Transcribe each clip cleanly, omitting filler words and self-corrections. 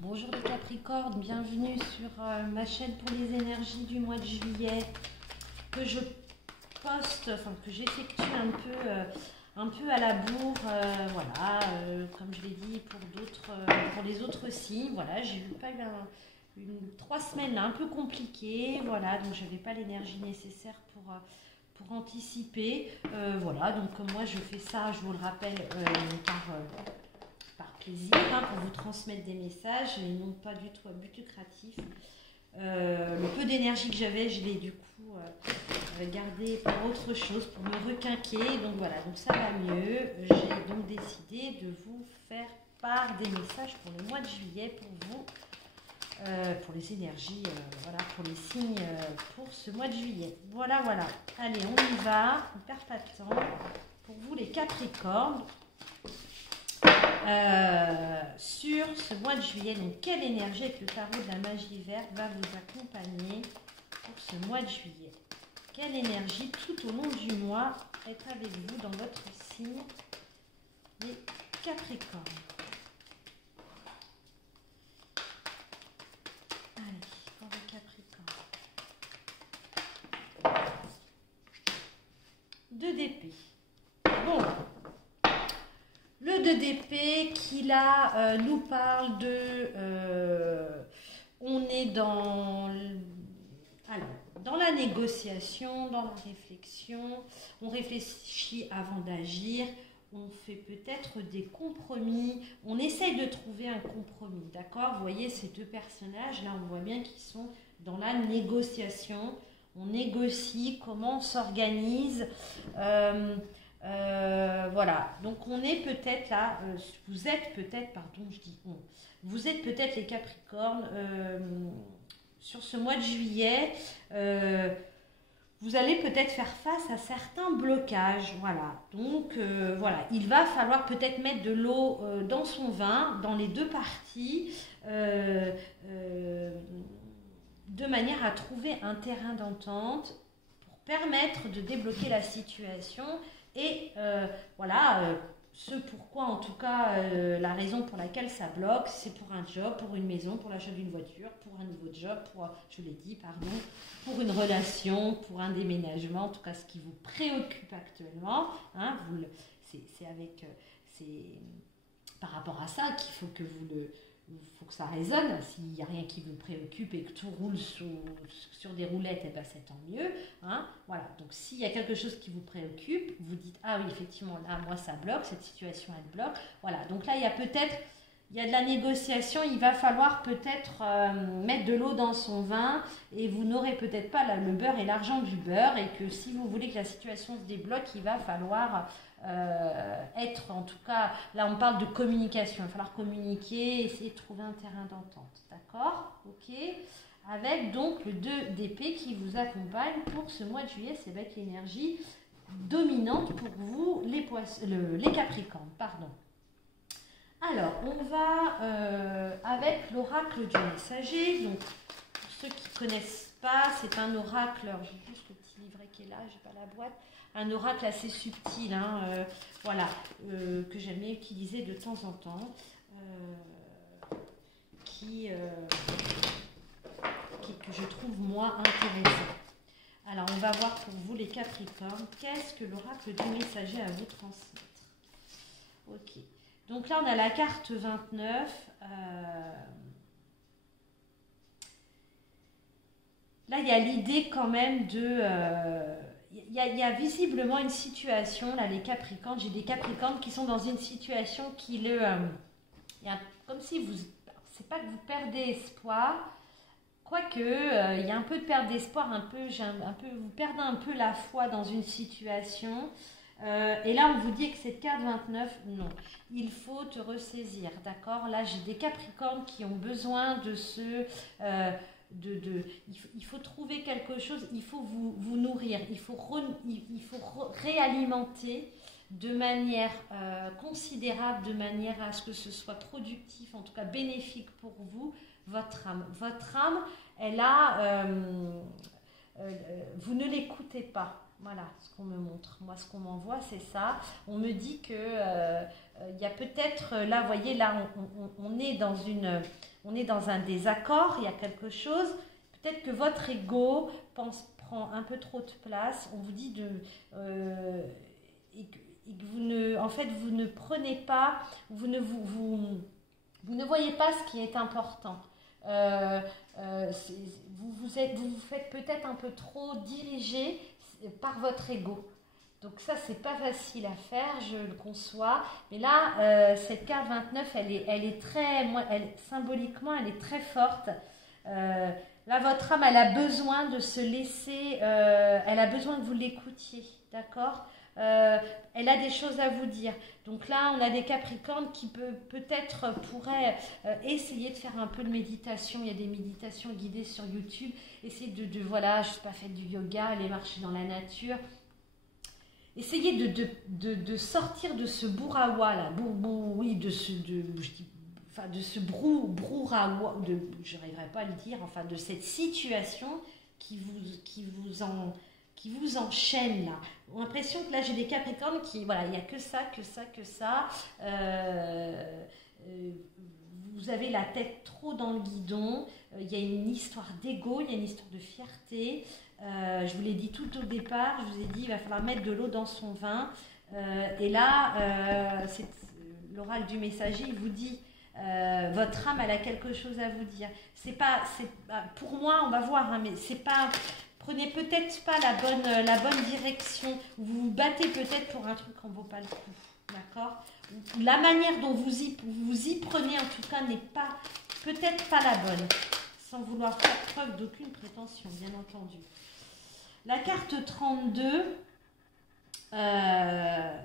Bonjour les Capricornes, bienvenue sur ma chaîne pour les énergies du mois de juillet que je poste, enfin que j'effectue un peu à la bourre, voilà, comme je l'ai dit pour d'autres, pour les autres signes, voilà, j'ai eu pas eu 3 semaines là, un peu compliquées, voilà, donc j'avais pas l'énergie nécessaire pour anticiper, voilà, donc comme moi je fais ça, je vous le rappelle, par plaisir, hein, pour vous transmettre des messages et non pas du tout à but lucratif. Le peu d'énergie que j'avais, je l'ai du coup gardé pour autre chose, pour me requinquer. Donc voilà, donc ça va mieux. J'ai donc décidé de vous faire part des messages pour le mois de juillet, pour vous, pour les énergies, voilà, pour les signes pour ce mois de juillet. Voilà, voilà. Allez, on y va, on ne perd pas de temps. Pour vous les Capricornes, sur ce mois de juillet, donc quelle énergie avec le tarot de la magie verte va vous accompagner pour ce mois de juillet? Quelle énergie tout au long du mois est avec vous dans votre signe, les Capricornes? Allez, pour les Capricornes. 2 d'épée. Bon. Le 2 d'épée qui là nous parle de... on est dans la négociation, dans la réflexion. On réfléchit avant d'agir. On fait peut-être des compromis. On essaye de trouver un compromis. D'accord? Vous voyez ces deux personnages, là on voit bien qu'ils sont dans la négociation. On négocie, comment on s'organise. Voilà, donc on est peut-être là, vous êtes peut-être, pardon, je dis on, vous êtes peut-être les Capricornes sur ce mois de juillet, vous allez peut-être faire face à certains blocages, voilà, donc voilà, il va falloir peut-être mettre de l'eau dans son vin, dans les deux parties, de manière à trouver un terrain d'entente pour permettre de débloquer la situation. Et voilà, ce pourquoi, en tout cas, la raison pour laquelle ça bloque, c'est pour un job, pour une maison, pour l'achat d'une voiture, pour un nouveau job, pour, je l'ai dit, pardon, pour une relation, pour un déménagement, en tout cas ce qui vous préoccupe actuellement. Hein, c'est par rapport à ça qu'il faut que faut que ça résonne. S'il n'y a rien qui vous préoccupe et que tout roule sur des roulettes, et ben c'est tant mieux. Hein, voilà. Donc s'il y a quelque chose qui vous préoccupe, vous dites ah oui effectivement là moi ça bloque, cette situation elle bloque. Voilà. Donc là il y a de la négociation. Il va falloir peut-être mettre de l'eau dans son vin et vous n'aurez peut-être pas le beurre et l'argent du beurre et que si vous voulez que la situation se débloque, il va falloir être, en tout cas, là on parle de communication, il va falloir communiquer, essayer de trouver un terrain d'entente, d'accord? Ok, avec donc le 2 d'épée qui vous accompagne pour ce mois de juillet, c'est avec l'énergie dominante pour vous, les Capricornes, pardon. Alors, on va avec l'oracle du messager, donc pour ceux qui ne connaissent pas, c'est un oracle, alors j'ai juste le petit livret qui est là, j'ai pas la boîte, un oracle assez subtil, hein, voilà, que j'aime utiliser de temps en temps, que je trouve moi intéressant. Alors, on va voir pour vous les Capricornes, qu'est-ce que l'oracle du messager a à vous transmettre? Ok, donc là on a la carte 29, là il y a l'idée quand même de... il y a visiblement une situation, là les Capricornes, j'ai des Capricornes qui sont dans une situation qui comme si vous, c'est pas que vous perdez espoir, quoique il y a un peu de perte d'espoir, vous perdez un peu la foi dans une situation, et là on vous dit que cette carte 29, non, il faut te ressaisir, d'accord? Là j'ai des Capricornes qui ont besoin de il faut trouver quelque chose, il faut vous nourrir, il faut réalimenter de manière considérable, de manière à ce que ce soit productif, en tout cas bénéfique pour vous, votre âme. Votre âme, elle a... vous ne l'écoutez pas. Voilà ce qu'on me montre. Moi, ce qu'on m'envoie, c'est ça. On me dit que il y a peut-être, là, vous voyez, là, on est dans une... on est dans un désaccord, il y a quelque chose, peut-être que votre ego prend un peu trop de place, on vous dit et que vous ne, en fait, vous ne prenez pas, vous ne voyez pas ce qui est important. Vous vous faites peut-être un peu trop diriger par votre ego. Donc ça, c'est pas facile à faire, je le conçois. Mais là, cette carte 29, elle est très, symboliquement, elle est très forte. Là, votre âme, elle a besoin de se laisser, elle a besoin que vous l'écoutiez, d'accord ? Elle a des choses à vous dire. Donc là, on a des Capricornes qui peut-être pourraient essayer de faire un peu de méditation. Il y a des méditations guidées sur YouTube. Essayez voilà, je ne sais pas, faites du yoga, aller marcher dans la nature. Essayez de sortir de ce bourrawa là, oui, de ce brouhaha, je n'arriverai pas à le dire, enfin de cette situation qui vous enchaîne là. On a l'impression que là j'ai des Capricornes qui, voilà, il n'y a que ça. Vous avez la tête trop dans le guidon, il y a une histoire d'ego, il y a une histoire de fierté. Je vous l'ai dit tout au départ, je vous ai dit il va falloir mettre de l'eau dans son vin. Et là, l'oral du messager, il vous dit votre âme, elle a quelque chose à vous dire. Pour moi, on va voir, hein, mais c'est pas. Prenez peut-être pas la bonne direction. Vous vous battez peut-être pour un truc qu'on ne vaut pas le coup. D'accord ? La manière dont vous y prenez, en tout cas, n'est peut-être pas la bonne. Sans vouloir faire preuve d'aucune prétention, bien entendu. La carte 32, elle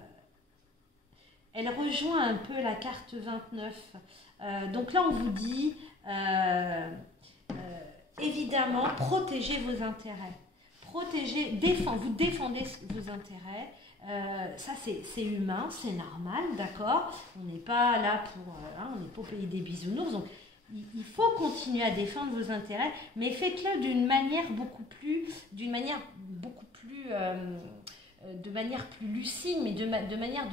rejoint un peu la carte 29. Donc là, on vous dit, évidemment, protégez vos intérêts. Vous défendez vos intérêts. Ça, c'est humain, c'est normal, d'accord ? On n'est pas là on n'est pas au pays des bisounours. Donc, il faut continuer à défendre vos intérêts, mais faites-le de manière plus lucide, mais de manière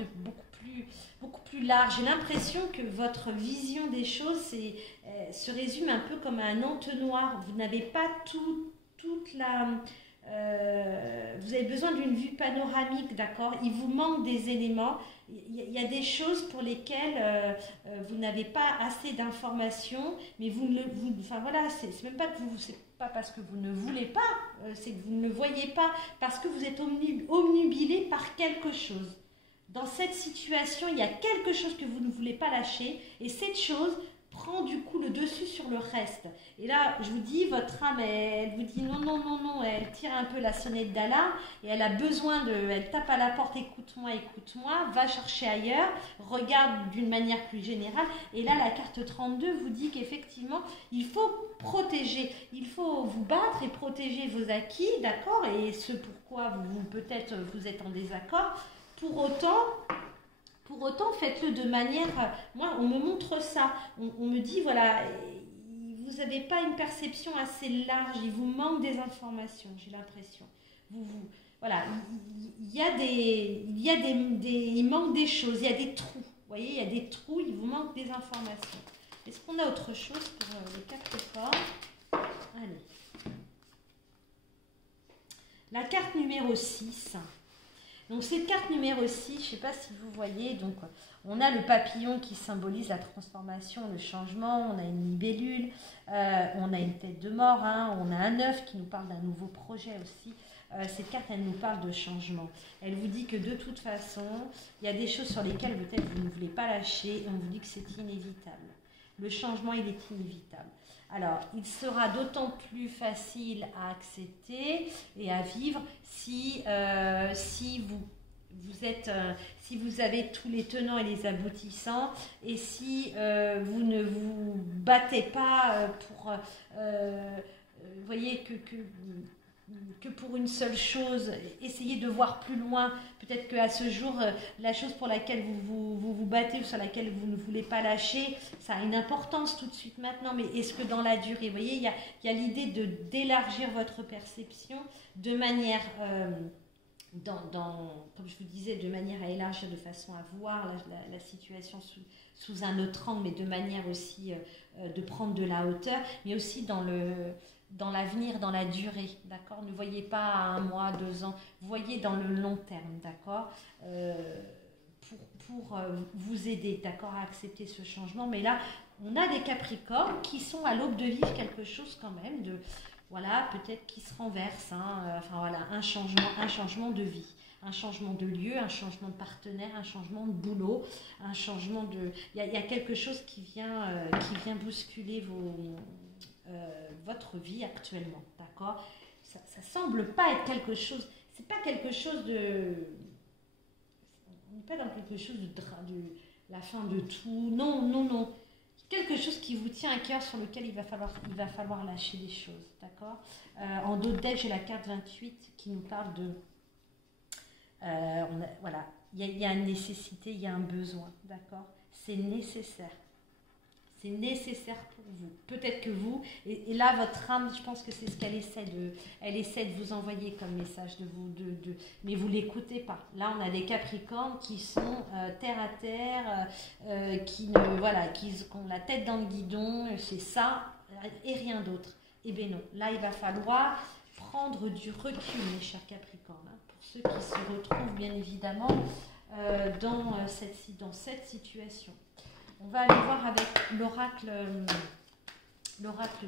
beaucoup plus large. J'ai l'impression que votre vision des choses se résume un peu comme un entonnoir. Vous n'avez pas toute la... vous avez besoin d'une vue panoramique, d'accord ? Il vous manque des éléments. Il y a des choses pour lesquelles vous n'avez pas assez d'informations, mais c'est même pas que c'est pas parce que vous ne voulez pas, c'est que vous ne le voyez pas, parce que vous êtes omnubilé par quelque chose. Dans cette situation, il y a quelque chose que vous ne voulez pas lâcher, et cette chose prend du coup le dessus sur le reste. Et là, je vous dis, votre âme, elle vous dit non, elle tire un peu la sonnette d'alarme et elle a besoin elle tape à la porte, écoute-moi, va chercher ailleurs, regarde d'une manière plus générale. Et là, la carte 32 vous dit qu'effectivement, il faut protéger, il faut vous battre et protéger vos acquis, d'accord ? Et ce pourquoi peut-être vous êtes en désaccord. Pour autant, faites-le de manière... Moi, on me montre ça. On me dit, voilà, vous n'avez pas une perception assez large. Il vous manque des informations, j'ai l'impression. Voilà, il manque des choses, il y a des trous. Vous voyez, il y a des trous, il vous manque des informations. Est-ce qu'on a autre chose pour les Capricornes ? Allez. La carte numéro 6. Donc cette carte numéro 6, je ne sais pas si vous voyez, donc on a le papillon qui symbolise la transformation, le changement, on a une libellule, on a une tête de mort, hein, on a un œuf qui nous parle d'un nouveau projet aussi. Cette carte, elle nous parle de changement. Elle vous dit que de toute façon, il y a des choses sur lesquelles peut-être vous ne voulez pas lâcher et on vous dit que c'est inévitable. Le changement, il est inévitable. Alors, il sera d'autant plus facile à accepter et à vivre si vous avez tous les tenants et les aboutissants et si vous ne vous battez pas pour... vous voyez que pour une seule chose, essayez de voir plus loin. Peut-être qu'à ce jour, la chose pour laquelle vous battez ou sur laquelle vous ne voulez pas lâcher, ça a une importance tout de suite maintenant. Mais est-ce que dans la durée, vous voyez, il y a l'idée d'élargir votre perception de manière comme je vous disais, de manière à élargir, de façon à voir la situation sous un autre angle, mais de manière aussi de prendre de la hauteur, mais aussi dans l'avenir, dans la durée, d'accord? Ne voyez pas à 1 mois, 2 ans, voyez dans le long terme, d'accord? Pour vous aider, d'accord, à accepter ce changement. Mais là, on a des Capricornes qui sont à l'aube de vivre quelque chose quand même, voilà, peut-être qui se renverse, enfin voilà, un changement de vie, un changement de lieu, un changement de partenaire, un changement de boulot, un changement de... Il y a quelque chose qui vient bousculer votre vie actuellement, d'accord? Ça semble pas être quelque chose, c'est pas quelque chose de... On n'est pas dans quelque chose de la fin de tout, non, non, non. Quelque chose qui vous tient à cœur, sur lequel il va falloir lâcher des choses, d'accord? En dos de deck, j'ai la carte 28 qui nous parle de... voilà, il y a une nécessité, il y a un besoin, d'accord? C'est nécessaire. C'est nécessaire pour vous. Peut-être que vous, et là, votre âme, je pense que c'est ce qu'elle essaie de vous envoyer comme message, mais vous ne l'écoutez pas. Là, on a des Capricornes qui sont terre à terre, qui ont la tête dans le guidon, c'est ça et rien d'autre. Eh bien non, là, il va falloir prendre du recul, mes chers Capricornes, pour ceux qui se retrouvent, bien évidemment, dans cette situation. On va aller voir avec l'oracle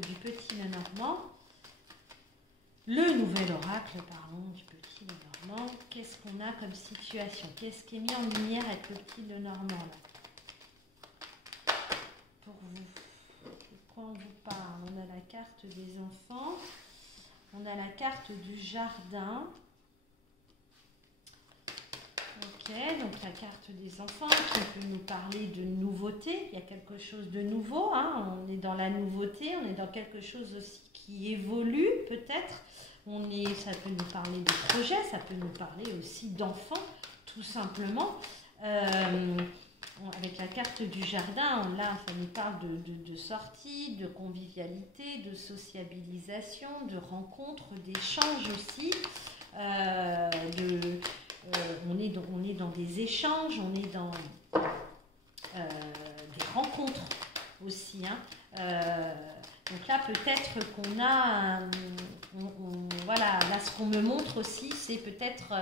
du petit Lenormand. Le nouvel oracle, pardon, du petit Lenormand. Qu'est-ce qu'on a comme situation? Qu'est-ce qui est mis en lumière avec le petit Lenormand là? Pour vous. De quoi on vous parle? On a la carte des enfants. On a la carte du jardin. Ok, donc la carte des enfants qui peut nous parler de nouveauté. Il y a quelque chose de nouveau, on est dans la nouveauté, on est dans quelque chose aussi qui évolue peut-être. Ça peut nous parler de projets, ça peut nous parler aussi d'enfants, tout simplement. Avec la carte du jardin, là, ça nous parle de sortie, de convivialité, de sociabilisation, de rencontres, d'échanges aussi, on est dans des échanges, on est dans des rencontres aussi. Donc là, peut-être qu'on a... voilà, là, ce qu'on me montre aussi, c'est peut-être...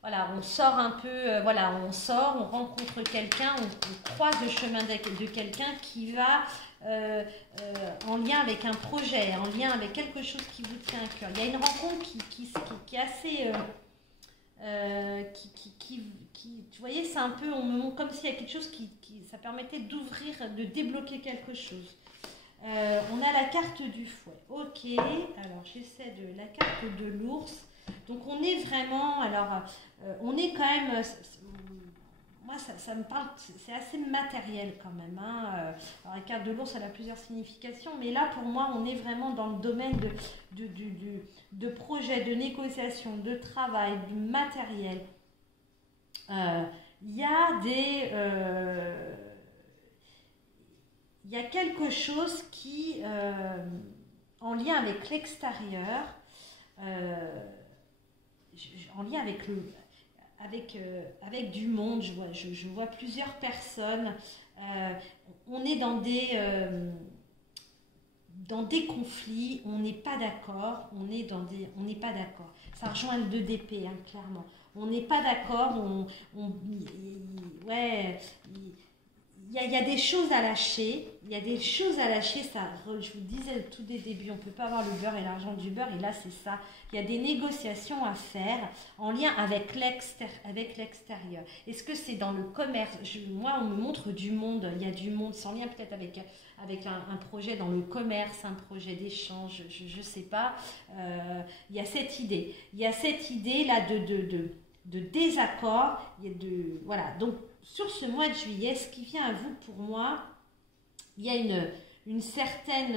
voilà, on sort un peu... voilà, on rencontre quelqu'un, on croise le chemin de quelqu'un qui va... en lien avec un projet, en lien avec quelque chose qui vous tient à cœur. Il y a une rencontre qui est assez... tu voyez, c'est un peu, on me montre comme s'il y a quelque chose ça permettait d'ouvrir, de débloquer quelque chose. On a la carte du fouet. Ok, alors j'essaie la carte de l'ours. Donc on est vraiment, alors on est quand même, moi ça me parle, c'est assez matériel quand même. Alors la carte de l'ours, elle a plusieurs significations, mais là pour moi on est vraiment dans le domaine de projet, de négociation, de travail, du matériel. Il y a quelque chose qui, en lien avec l'extérieur, en lien avec du monde, je vois plusieurs personnes, on est dans des conflits, on n'est pas d'accord, on n'est pas d'accord. Ça rejoint le 2 d'épée, clairement. On n'est pas d'accord, ouais, il y a des choses à lâcher, ça, je vous disais tout dès le début, on ne peut pas avoir le beurre et l'argent du beurre, et là c'est ça, il y a des négociations à faire en lien avec l'extérieur. Est-ce que c'est dans le commerce? Moi on me montre du monde, il y a du monde, sans lien peut-être avec un projet dans le commerce, un projet d'échange, je ne sais pas, il y a cette idée là de désaccord, voilà, donc sur ce mois de juillet, ce qui vient à vous, pour moi, il y a une certaine...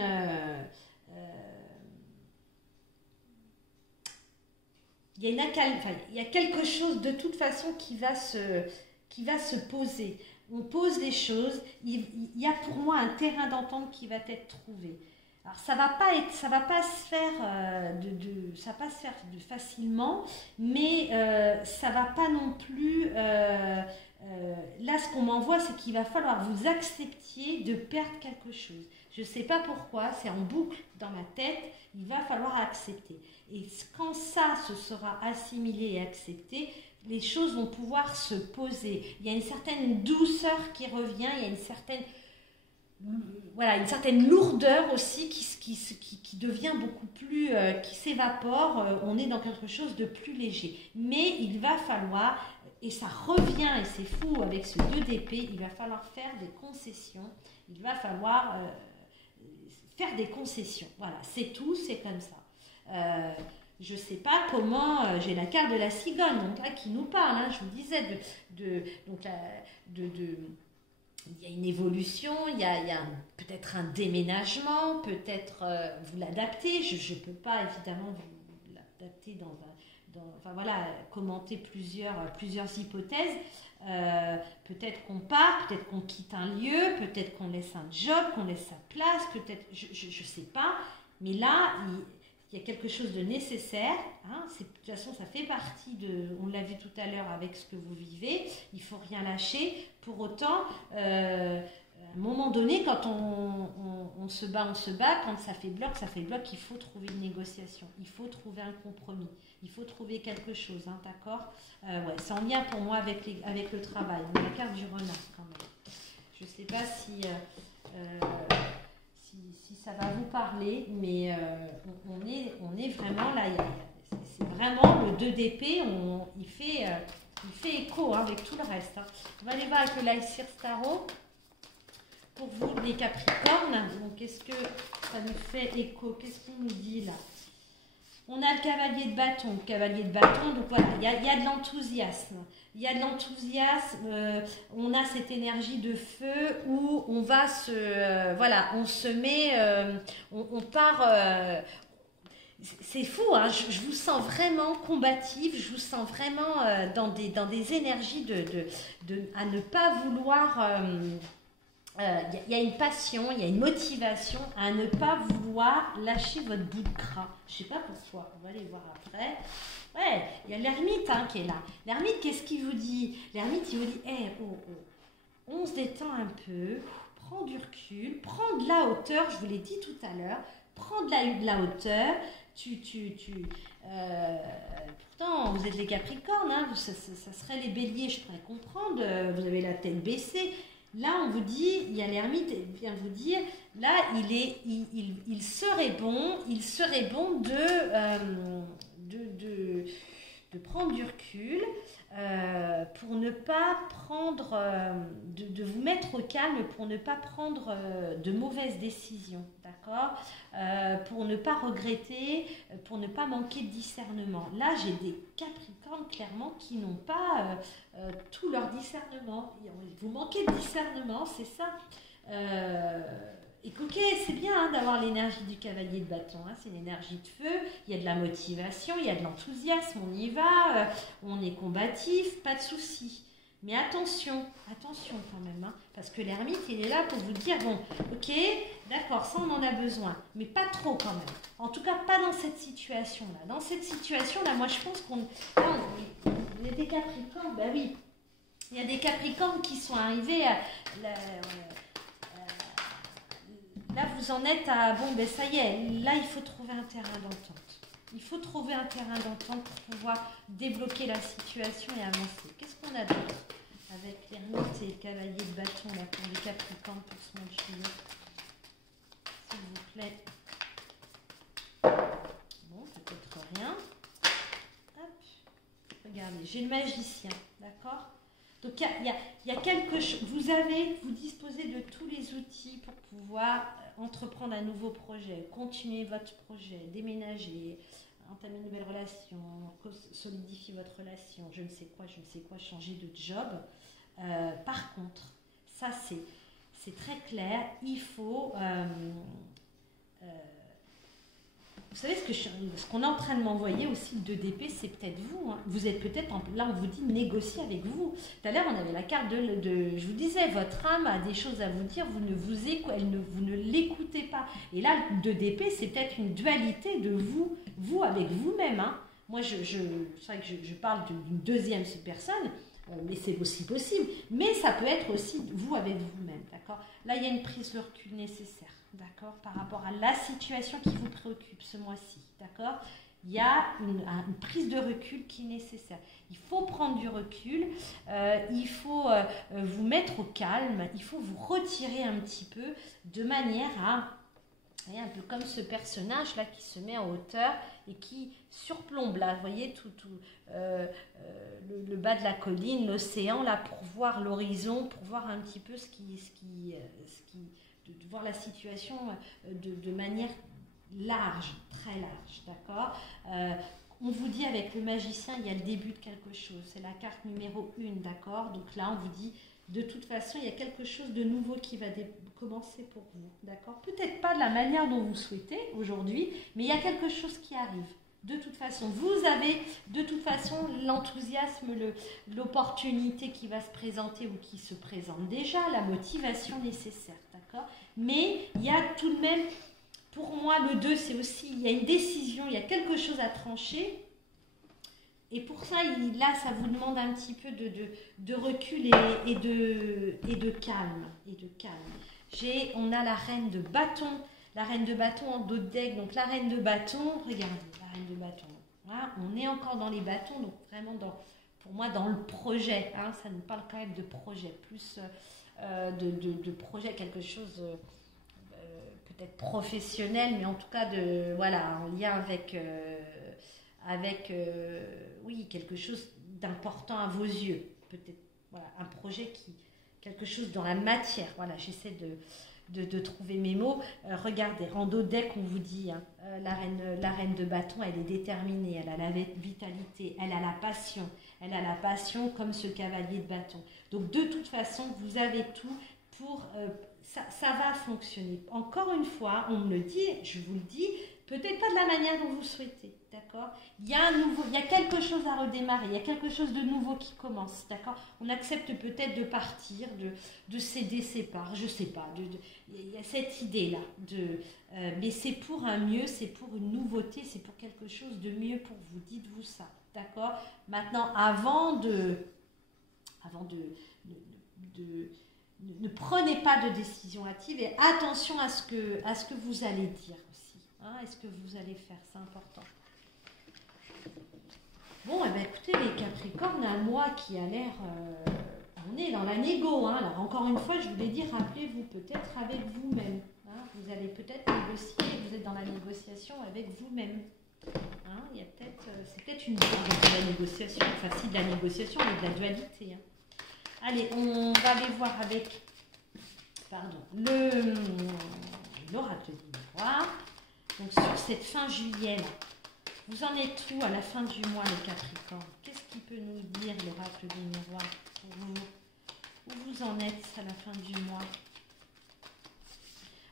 il y a quelque chose de toute façon qui va se poser. On pose des choses, il y a pour moi un terrain d'entente qui va être trouvé. Alors ça va pas se faire ça va pas se faire facilement, mais ça va pas non plus. Là, ce qu'on m'envoie, c'est qu'il va falloir vous acceptiez de perdre quelque chose. Je sais pas pourquoi, c'est en boucle dans ma tête. Il va falloir accepter. Et quand ça se sera assimilé et accepté, les choses vont pouvoir se poser. Il y a une certaine douceur qui revient, il y a une certaine voilà, une certaine lourdeur aussi qui devient beaucoup plus, qui s'évapore. On est dans quelque chose de plus léger. Mais il va falloir, et ça revient, et c'est fou avec ce 2 d'épée, il va falloir faire des concessions. Il va falloir faire des concessions. Voilà, c'est tout, c'est comme ça. Je ne sais pas comment, j'ai la carte de la cigogne, donc là, qui nous parle, hein, je vous disais, il y a une évolution, il y a peut-être un déménagement, peut-être vous l'adaptez. Je ne peux pas évidemment vous l'adapter enfin voilà, commenter plusieurs hypothèses. Peut-être qu'on part, peut-être qu'on quitte un lieu, peut-être qu'on laisse un job, qu'on laisse sa place, peut-être, je ne sais pas. Mais là, il y a quelque chose de nécessaire. Hein, de toute façon, ça fait partie on l'a vu tout à l'heure avec ce que vous vivez. Il ne faut rien lâcher. Pour autant, à un moment donné, quand on se bat, quand ça fait bloc, il faut trouver une négociation. Il faut trouver un compromis. Il faut trouver quelque chose, hein, d'accord. Ouais, c'est en lien pour moi avec le travail. On a la carte du renard quand même. Je ne sais pas si ça va vous parler, mais on est vraiment là. C'est vraiment le 2 d'épée, il fait écho, hein, avec tout le reste. Hein. On va aller voir avec le Lycir Tarot. Pour vous, les Capricornes, donc qu'est-ce que ça nous fait écho? Qu'est-ce qu'on nous dit là? On a le cavalier de bâton. Donc voilà, il y a de l'enthousiasme. Il y a de l'enthousiasme, on a cette énergie de feu où on va on se met, on part, c'est fou, hein, je vous sens vraiment combative, je vous sens vraiment dans des énergies à ne pas vouloir... y a une passion, il y a une motivation à ne pas vouloir lâcher votre bout de gras. Je ne sais pas pourquoi, on va aller voir après. Ouais, il y a l'ermite, hein, qui est là. L'ermite, qu'est-ce qu'il vous dit? L'ermite, il vous dit, on se détend un peu, prends du recul, prends de la hauteur, je vous l'ai dit tout à l'heure, prends de la hauteur, pourtant, vous êtes les Capricornes, hein, ça serait les Béliers, je pourrais comprendre, vous avez la tête baissée. Là, on vous dit, il y a l'ermite qui vient vous dire, là, il serait bon de prendre du recul pour ne pas prendre, de vous mettre au calme, pour ne pas prendre de mauvaises décisions, d'accord, pour ne pas regretter, pour ne pas manquer de discernement. Là, j'ai des Capricornes, clairement, qui n'ont pas tout leur discernement. Vous manquez de discernement, c'est ça. Et ok, c'est bien, hein, d'avoir l'énergie du cavalier de bâton, hein, c'est une énergie de feu, il y a de la motivation, il y a de l'enthousiasme, on y va, on est combatif, pas de souci. Mais attention quand même, hein, parce que l'ermite, il est là pour vous dire, bon, ok, d'accord, ça on en a besoin, mais pas trop quand même. En tout cas, pas dans cette situation-là. Dans cette situation-là, moi je pense il y a des Capricornes, bah oui, il y a des Capricornes qui sont arrivés à... Là, vous en êtes à, bon, ben ça y est, là, il faut trouver un terrain d'entente. Il faut trouver un terrain d'entente pour pouvoir débloquer la situation et avancer. Qu'est-ce qu'on a d'autre avec l'ermite et le cavalier de bâton, là, pour les Capricornes pour ce mois de juillet? S'il vous plaît. Bon, peut-être rien. Hop. Regardez, j'ai le magicien, d'accord? Donc, il y a quelque chose. Vous disposez de tous les outils pour pouvoir entreprendre un nouveau projet, continuer votre projet, déménager, entamer une nouvelle relation, solidifier votre relation, je ne sais quoi, changer de job. Par contre, ça c'est très clair, il faut vous savez ce qu'on est en train de m'envoyer aussi, le 2 d'épée, c'est peut-être vous. Hein. Vous êtes peut-être, là on vous dit négocier avec vous. Tout à l'heure on avait la carte je vous disais, votre âme a des choses à vous dire, vous ne l'écoutez pas. Et là le 2 d'épée, c'est peut-être une dualité de vous avec vous-même. Hein. Moi c'est vrai que je parle d'une deuxième personne, mais c'est aussi possible. Mais ça peut être aussi vous avec vous-même, d'accord? Là il y a une prise de recul nécessaire. D'accord, par rapport à la situation qui vous préoccupe ce mois-ci, d'accord? Il y a une prise de recul qui est nécessaire. Il faut prendre du recul, il faut vous mettre au calme, il faut vous retirer un petit peu de manière à, un peu comme ce personnage-là qui se met en hauteur et qui surplombe là, vous voyez, le bas de la colline, l'océan, là, pour voir l'horizon, pour voir un petit peu de voir la situation de manière large, très large, d'accord? On vous dit avec le magicien, il y a le début de quelque chose, c'est la carte numéro 1, d'accord? Donc là, on vous dit, de toute façon, il y a quelque chose de nouveau qui va commencer pour vous, d'accord? Peut-être pas de la manière dont vous souhaitez aujourd'hui, mais il y a quelque chose qui arrive. De toute façon, vous avez de toute façon l'enthousiasme, l'opportunité qui va se présenter ou qui se présente déjà, la motivation nécessaire, d'accord? Mais il y a tout de même, pour moi, le 2, c'est aussi, il y a une décision, il y a quelque chose à trancher. Et pour ça, là, ça vous demande un petit peu de recul et de calme. On a la reine de bâton. La reine de bâton en dos de deck. Donc la reine de bâton, regardez, la reine de bâton. Voilà, on est encore dans les bâtons, donc vraiment pour moi dans le projet. Hein, ça nous parle quand même de projet, plus de projet, quelque chose peut-être professionnel, mais en tout cas en lien avec oui, quelque chose d'important à vos yeux. Peut-être voilà, un projet quelque chose dans la matière. Voilà, j'essaie de trouver mes mots. Regardez, en dos de deck, on vous dit, hein, la reine de bâton, elle est déterminée, elle a la vitalité, elle a la passion comme ce cavalier de bâton. Donc de toute façon, vous avez tout pour... ça va fonctionner. Encore une fois, on me le dit, je vous le dis, peut-être pas de la manière dont vous souhaitez, d'accord? Il y a quelque chose à redémarrer, il y a quelque chose de nouveau qui commence, d'accord? On accepte peut-être de partir, de céder ses parts, je sais pas, il y a cette idée-là, mais c'est pour un mieux, c'est pour une nouveauté, c'est pour quelque chose de mieux pour vous, dites-vous ça, d'accord? Maintenant, ne prenez pas de décision hâtive et attention à ce que vous allez dire aussi. Hein, est-ce que vous allez faire? C'est important. Bon, eh bien, écoutez, les Capricornes, un mois qui a l'air... on est dans la négo. Hein. Alors, encore une fois, je vous l'ai dit, rappelez-vous peut-être avec vous-même. Hein. Vous allez peut-être négocier, vous êtes dans la négociation avec vous-même. Hein, c'est peut-être une de la négociation, enfin si de la négociation, mais de la dualité. Hein. Allez, on va aller voir avec l'oracle du miroir. Donc sur cette fin juillet, là, vous en êtes où à la fin du mois, les Capricornes? Qu'est-ce qui peut nous dire l'oracle du miroir pour vous? Où vous en êtes à la fin du mois?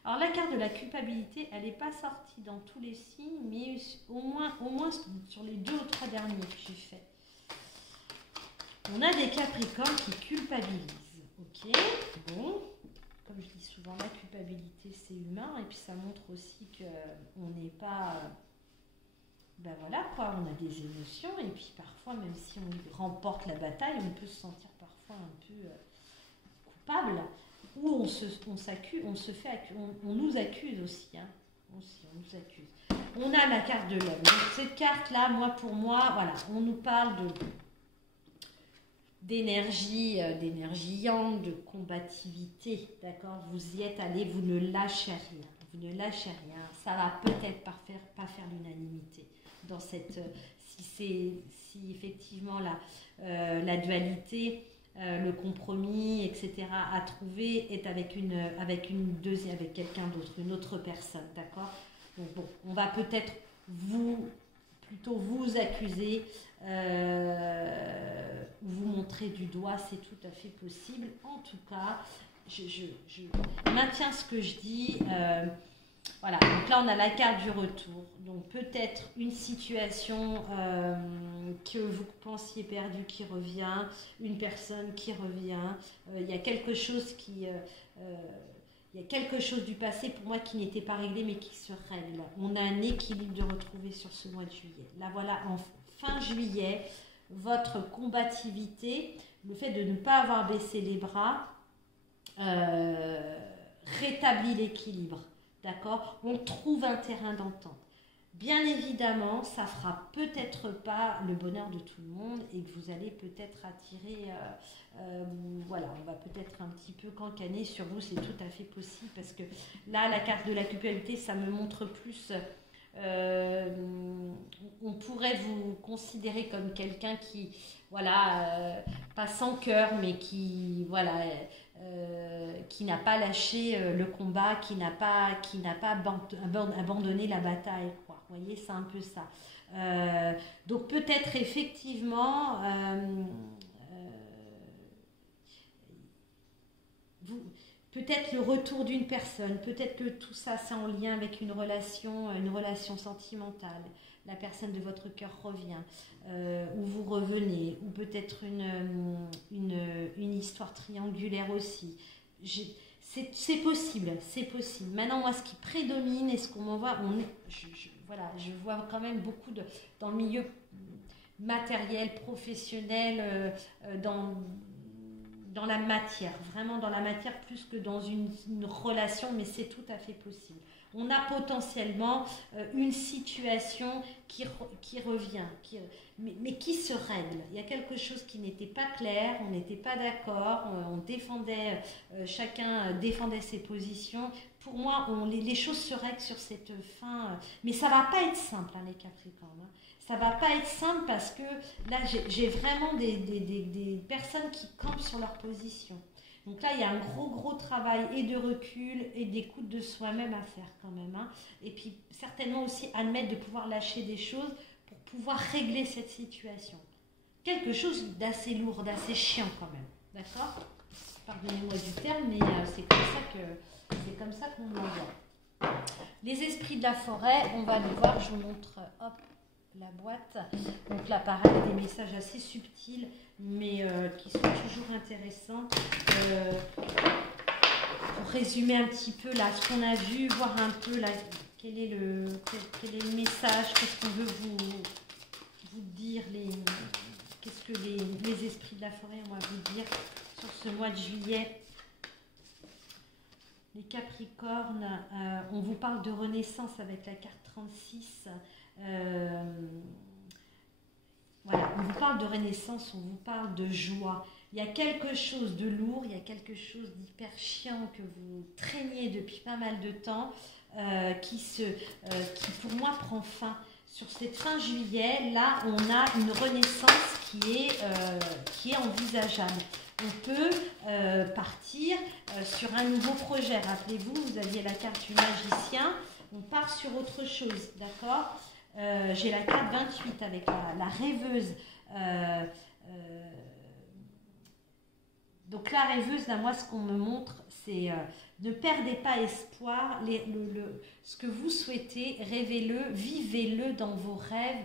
Alors la carte de la culpabilité, elle n'est pas sortie dans tous les signes, mais au moins sur les 2 ou 3 derniers que j'ai fait. On a des Capricornes qui culpabilisent, ok? Bon, comme je dis souvent, la culpabilité c'est humain et puis ça montre aussi qu'on n'est pas... ben voilà quoi, on a des émotions et puis parfois même si on remporte la bataille, on peut se sentir parfois un peu coupable ou on nous accuse aussi, hein? Aussi, on nous accuse. On a la carte de l'homme. Donc cette carte-là, pour moi, voilà, on nous parle d'énergie yang, de combativité, d'accord? Vous y êtes allé, vous ne lâchez rien, ça va peut-être pas faire l'unanimité dans cette, si effectivement la dualité, le compromis, etc. à trouver est avec quelqu'un d'autre, une autre personne, d'accord? Donc bon, on va peut-être plutôt vous accuser, vous montrer du doigt, c'est tout à fait possible. En tout cas, je maintiens ce que je dis. Voilà, donc là on a la carte du retour. Donc peut-être une situation que vous pensiez perdue qui revient, une personne qui revient. Il y a quelque chose il y a quelque chose du passé pour moi qui n'était pas réglé mais qui se règle. On a un équilibre de retrouver sur ce mois de juillet. Là voilà, en fin juillet, votre combativité, le fait de ne pas avoir baissé les bras, rétablit l'équilibre. D'accord? On trouve un terrain d'entente. Bien évidemment, ça fera peut-être pas le bonheur de tout le monde et que vous allez peut-être attirer, voilà, on va peut-être un petit peu cancaner sur vous, c'est tout à fait possible parce que là, la carte de la culpabilité, ça me montre plus, on pourrait vous considérer comme quelqu'un qui, voilà, pas sans cœur, mais qui, voilà, qui n'a pas lâché le combat, qui n'a pas abandonné la bataille, quoi. Vous voyez, c'est un peu ça. Donc peut-être effectivement, peut-être le retour d'une personne, peut-être que tout ça c'est en lien avec une relation sentimentale. La personne de votre cœur revient, ou vous revenez, ou peut-être une histoire triangulaire aussi. C'est possible, c'est possible. Maintenant, moi, ce qui prédomine et ce qu'on m'envoie, voilà, je vois quand même beaucoup dans le milieu matériel, professionnel, dans la matière, vraiment dans la matière plus que dans une relation, mais c'est tout à fait possible. On a potentiellement une situation qui revient, mais qui se règle. Il y a quelque chose qui n'était pas clair, on n'était pas d'accord, on défendait, chacun défendait ses positions. Pour moi, les choses se règlent sur cette fin, mais ça ne va pas être simple, hein, les Capricornes. Hein. Ça ne va pas être simple parce que là, j'ai vraiment des personnes qui campent sur leur position. Donc là, il y a un gros travail et de recul et d'écoute de soi-même à faire quand même. Hein. Et puis certainement aussi admettre de pouvoir lâcher des choses pour pouvoir régler cette situation. Quelque chose d'assez lourd, d'assez chiant quand même. D'accord? Pardonnez-moi du terme, mais c'est comme ça qu'on l'envoie. Les esprits de la forêt, on va le voir, je vous montre, hop, la boîte. Donc là, pareil, des messages assez subtils, mais qui sont toujours intéressants. Pour résumer un petit peu là ce qu'on a vu, voir un peu là quel est le message, qu'est-ce qu'on veut vous dire, qu'est-ce que les esprits de la forêt on va vous dire sur ce mois de juillet. Les Capricornes, on vous parle de renaissance avec la carte 36. Voilà, on vous parle de renaissance, on vous parle de joie. Il y a quelque chose de lourd, il y a quelque chose d'hyper chiant que vous traîniez depuis pas mal de temps, qui pour moi prend fin. Sur cette fin juillet, là, on a une renaissance qui est envisageable. On peut partir sur un nouveau projet. Rappelez-vous, vous aviez la carte du magicien. On part sur autre chose, d'accord? J'ai la carte 28 avec la rêveuse. Donc la rêveuse, là, moi, ce qu'on me montre, c'est ne perdez pas espoir. Ce que vous souhaitez, rêvez-le, vivez-le dans vos rêves,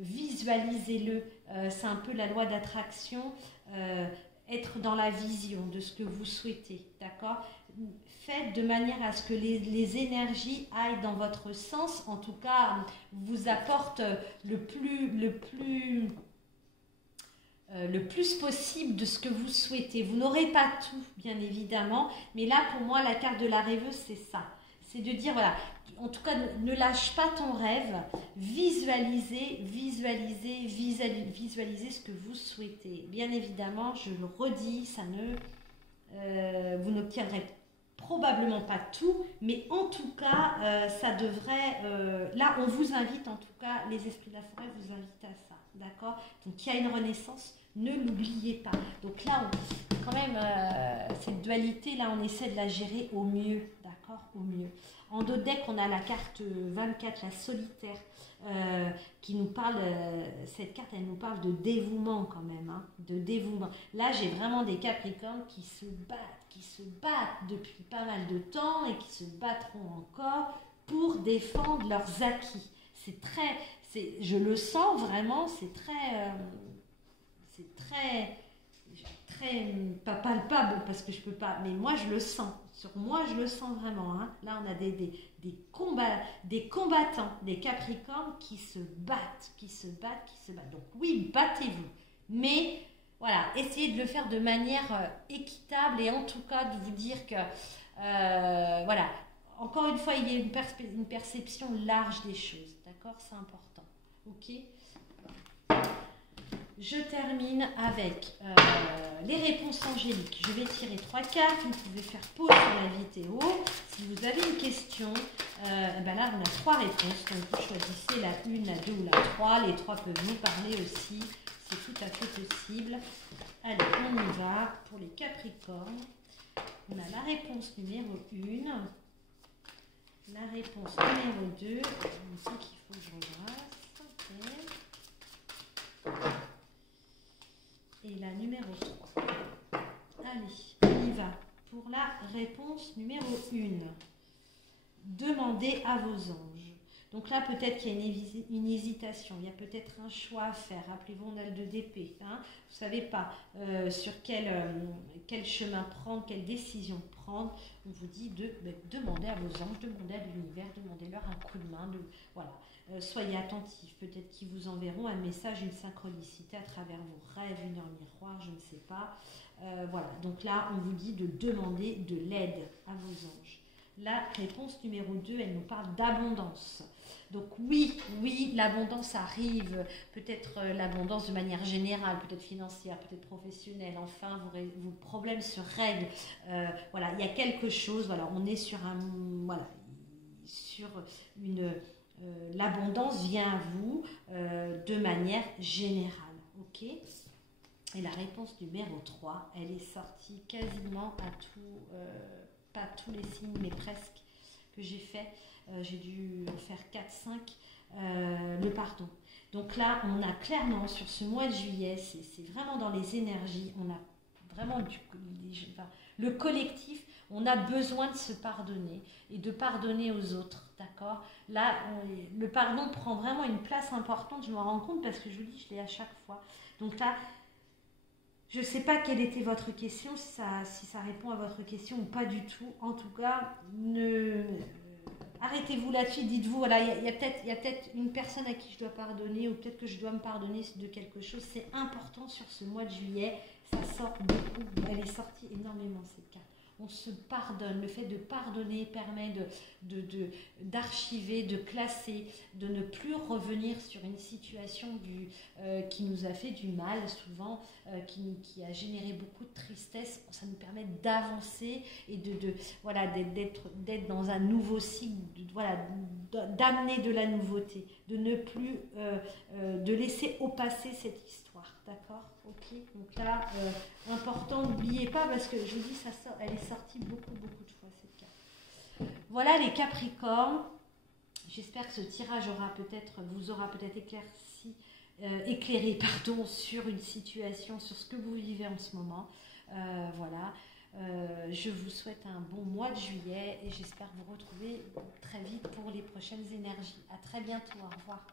visualisez-le. C'est un peu la loi d'attraction, être dans la vision de ce que vous souhaitez, d'accord? Faites de manière à ce que les énergies aillent dans votre sens, en tout cas, vous apportent le plus possible de ce que vous souhaitez. Vous n'aurez pas tout, bien évidemment, mais là, pour moi, la carte de la rêveuse, c'est ça. C'est de dire, voilà, en tout cas, ne lâche pas ton rêve, visualisez ce que vous souhaitez. Bien évidemment, je le redis, vous n'obtiendrez probablement pas tout, mais en tout cas, ça devrait... là, on vous invite, en tout cas, les esprits de la forêt vous invitent à ça. d'accord? Donc il y a une renaissance, ne l'oubliez pas. Donc là, quand même, cette dualité, là, on essaie de la gérer au mieux, d'accord? Au mieux. En dos de deck, on a la carte 24, la solitaire, qui nous parle, cette carte, elle nous parle de dévouement quand même, hein, de dévouement. Là, j'ai vraiment des Capricornes qui se battent depuis pas mal de temps et qui se battront encore pour défendre leurs acquis. Je le sens vraiment, c'est très, pas palpable parce que je peux pas, mais moi je le sens. Sur moi, je le sens vraiment. Hein. Là, on a des combattants, des Capricornes qui se battent. Donc oui, battez-vous. Mais voilà, essayez de le faire de manière équitable et en tout cas de vous dire que, voilà, encore une fois, il y a une perception large des choses. D'accord? C'est important. Ok? Je termine avec les réponses angéliques. Je vais tirer 3 cartes. Vous pouvez faire pause sur la vidéo. Si vous avez une question, ben là, on a 3 réponses. Donc, vous choisissez la 1, la 2 ou la 3. Les 3 peuvent vous parler aussi. C'est tout à fait possible. Allez, on y va. Pour les Capricornes, on a la réponse numéro 1. La réponse numéro 2. C'est qu'il faut que je rebrasse. Okay. Et la numéro 3. Allez, on y va. Pour la réponse numéro 1. Demandez à vos anges. Donc là, peut-être qu'il y a une hésitation. Il y a peut-être un choix à faire. Rappelez-vous, on a le 2 d'épée. Hein. Vous ne savez pas sur quel chemin prendre, quelle décision prendre. On vous dit de demander à vos anges, demander à l'univers, demandez-leur un coup de main. Voilà. Soyez attentifs, peut-être qu'ils vous enverront un message, une synchronicité à travers vos rêves, une heure miroir, je ne sais pas. Voilà, donc là, on vous dit de demander de l'aide à vos anges. La réponse numéro 2, elle nous parle d'abondance. Donc oui, l'abondance arrive, peut-être l'abondance de manière générale, peut-être financière, peut-être professionnelle, enfin, vos problèmes se règlent. Voilà, il y a quelque chose, voilà, on est sur une... l'abondance vient à vous de manière générale, ok? Et la réponse numéro 3, elle est sortie quasiment à pas tous les signes, mais presque, que j'ai fait. J'ai dû en faire 4-5, le pardon. Donc là, on a clairement, sur ce mois de juillet, c'est vraiment dans les énergies, on a vraiment le collectif, on a besoin de se pardonner et de pardonner aux autres, d'accord? Là, le pardon prend vraiment une place importante, je m'en rends compte parce que je vous dis, je l'ai à chaque fois. Donc là, je ne sais pas quelle était votre question, si ça répond à votre question ou pas du tout. En tout cas, arrêtez-vous là-dessus, dites-vous, voilà, il y a peut-être une personne à qui je dois pardonner ou peut-être que je dois me pardonner de quelque chose. C'est important sur ce mois de juillet, ça sort beaucoup, elle est sortie énormément cette carte. On se pardonne, le fait de pardonner permet d'archiver, de classer, de ne plus revenir sur une situation qui nous a fait du mal souvent, qui a généré beaucoup de tristesse. Ça nous permet d'avancer et d'être dans un nouveau cycle, d'amener de la nouveauté, de ne plus de laisser au passé cette histoire, d'accord? Ok, donc là, important, n'oubliez pas, parce que je vous dis, elle est sortie beaucoup de fois cette carte. Voilà les Capricornes. J'espère que ce tirage vous aura peut-être éclairé sur une situation, sur ce que vous vivez en ce moment. Voilà. Je vous souhaite un bon mois de juillet et j'espère vous retrouver très vite pour les prochaines énergies. À très bientôt. Au revoir.